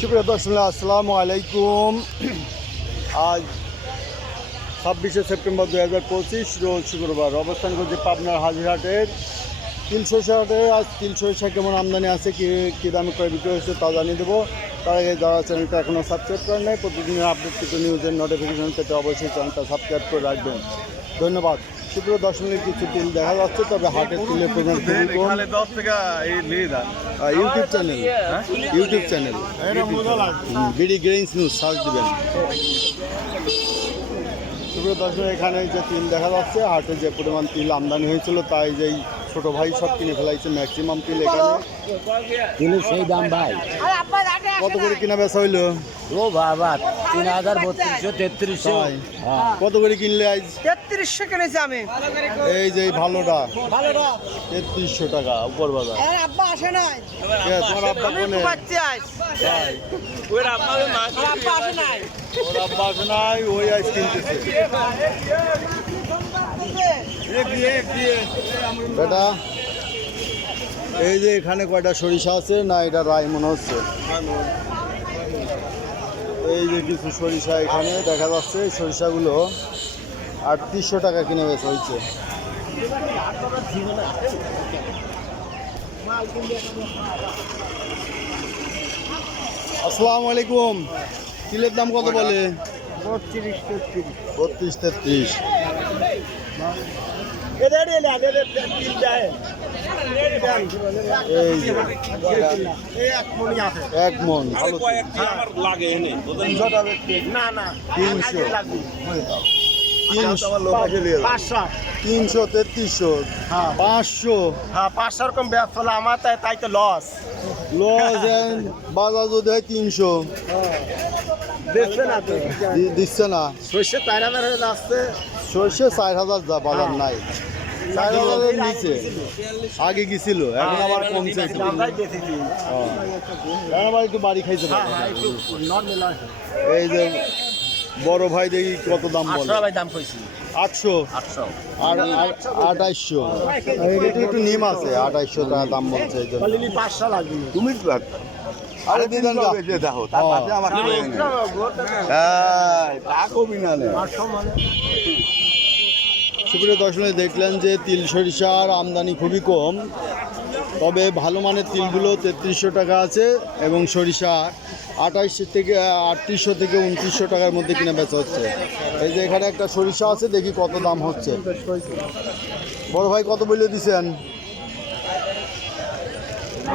সুপ্রিয় দর্শক, আসসালামু আলাইকুম। আজ ছাব্বিশে সেপ্টেম্বর দু হাজার পঁচিশ, রোজ শুক্রবার। অবস্থান করছে পাবনার হাজিরহাটের সরিষা হাটে আজ তিল সরিষা কেমন আমদানি আছে, কি, কী দামে ক্রয় বিক্রয় হচ্ছে তা জানিয়ে দেবো। তার আগে যারা চ্যানেলটা এখনও সাবস্ক্রাইব করেন নাই, প্রতিদিনের আপডেট, কিছু নিউজের নোটিফিকেশন পেতে অবশ্যই চ্যানেলটা সাবস্ক্রাইব করে রাখবেন। ধন্যবাদ। সুপ্রিয় দশমিক কিছু তিল দেখা যাচ্ছে তবে হাটের তিলের পরিমাণ খুবই কম। YouTube channel YouTube channel BD grains news search দিবেন। সুপ্রিয় দশমিক এখানে যে তিল দেখা যাচ্ছে হাটে যে পরিমাণ তিল আমদানি হয়েছিল তাই যেই ছোট ভাই সব কিনে ফেলাইছে ম্যাক্সিমাম তিল এখানে। তিলের সেই দাম ভাই। কত করে কিনা বেচা হইল? ও বাবা তিন হাজার বত্রিশশো তেত্রিশশো। তাই? কত করে কিনলে আজ তেত্রিশশো কিনেছি আমি। এই যে এই ভালোটা। তেত্রিশশো টাকা উপর বাজার। আব্বা আসে নাই। তোমার আব্বা কোনে? আব্বা আসে নাই। ওর আব্বা আছে নাই ওই আজ কিনতেছে। বেটা এই যে এখানে কয়টা সরিষা আছে না এটা রায় মনে হচ্ছে? এই যে কিছু সরিষা এখানে দেখা যাচ্ছে এই সরিষাগুলো আটত্রিশশো টাকা কিনে বেচা হয়েছে। আসসালামু আলাইকুম। কিলের দাম কত বলে? বত্রিশ তেত্রিশ। এই যে এক মন তিনশো তিনশো তেত্রিশশো পাঁচশো হ্যাঁ পাঁচশো রকম ফেলে আমার তাই তাই তো লস লস বাজার যদি হয় তিনশো দেখছে না তো দিচ্ছে না সর্ষে চার হাজার হয়ে যাচ্ছে সর্ষে চার হাজার যা বাজার নাই চার হাজারের নিচে আগে গেছিল এখন আবার কমছে একটু। হ্যাঁ। আবার একটু বাড়ি খাইছে এই যে বড় ভাই দেখি কত দাম বলে ভাই দাম কইছি আটশো আর আঠাইশশো একটু একটু নিম আছে আঠাইশশো টাকা দাম বলছে এই জন্য পাঁচশো লাগবে তুমি আরে দিদান গা দেখো সুপ্রিয় দর্শনে দেখলেন যে তিল সরিষার আমদানি খুবই কম তবে ভালো মানের তিলগুলো তেত্রিশশো টাকা আছে এবং সরিষা আঠাইশশো থেকে আটত্রিশশো থেকে উনত্রিশশো টাকার মধ্যে কিনে বেচা হচ্ছে। এই যে এখানে একটা সরিষা আছে দেখি কত দাম হচ্ছে। বড় ভাই কত বলে দিছেন?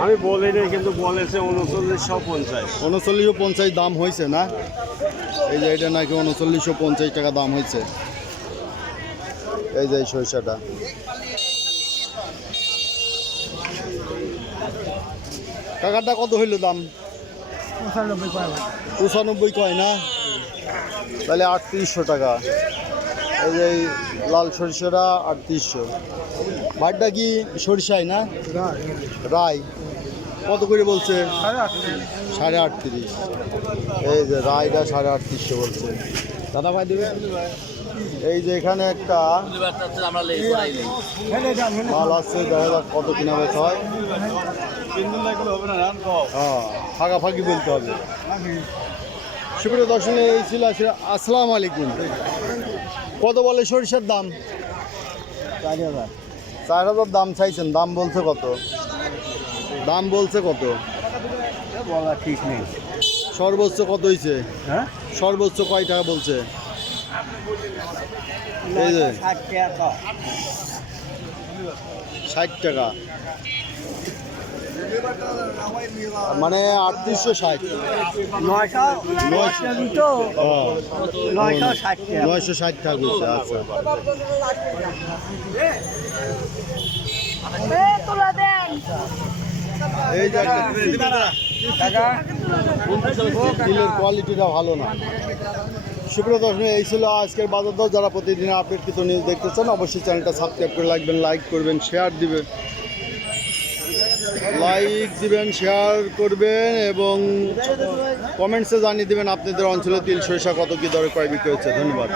আমি বলিনি কিন্তু বলেছে উনচল্লিশশো পঞ্চাশ। উনচল্লিশশো পঞ্চাশ দাম হয়েছে না? এই যে এটা নাকি উনচল্লিশশো পঞ্চাশ টাকা দাম হয়েছে। এই যে সরিষাটা। কাকারটা কত হইল দাম? পঁচানব্বই কয় না? তাহলে আটত্রিশশো টাকা। এই যে লাল সরিষাটা আটত্রিশশো। ভাইটা কি সরিষাই না? রায় কত করে বলছে? সাড়ে আটত্রিশ। এই যে রায়টা সাড়ে আটত্রিশশো বলছে। দাদা ভাই দেবে? এই যে এখানে একটা মাল আছে দেখা যাক কত কিনা বেচা হয়। হ্যাঁ ফাঁকাফাঁকি বলতে হবে। সুপ্রিয় দর্শনে এই ছিল আসসালামু আলাইকুম। কত বলে সরিষার দাম? চার হাজার। চার হাজার দাম চাইছেন দাম বলছে কত? দাম বলছে কত? বলা ঠিক নেই। সর্বোচ্চ কত হয়েছে হ্যাঁ? সর্বোচ্চ কয় টাকা বলছে? এই যে। ষাট টাকা মানে আটত্রিশশো ষাট। নয়শো ষাট টাকা। বলছে আচ্ছা। এই কোয়ালিটিটা ভালো না। সুপ্রিয় এই ছিল আজকের বাজার দর। যারা প্রতিদিন আপডেটকৃত নিউজ দেখতে চান অবশ্যই চ্যানেলটা সাবস্ক্রাইব করে রাখবেন লাইক করবেন শেয়ার দিবেন। লাইক দিবেন শেয়ার করবেন এবং কমেন্টসে জানিয়ে দেবেন আপনাদের অঞ্চলে তিল, সরিষা কত কী দরে কয় বিক্রি হচ্ছে। ধন্যবাদ।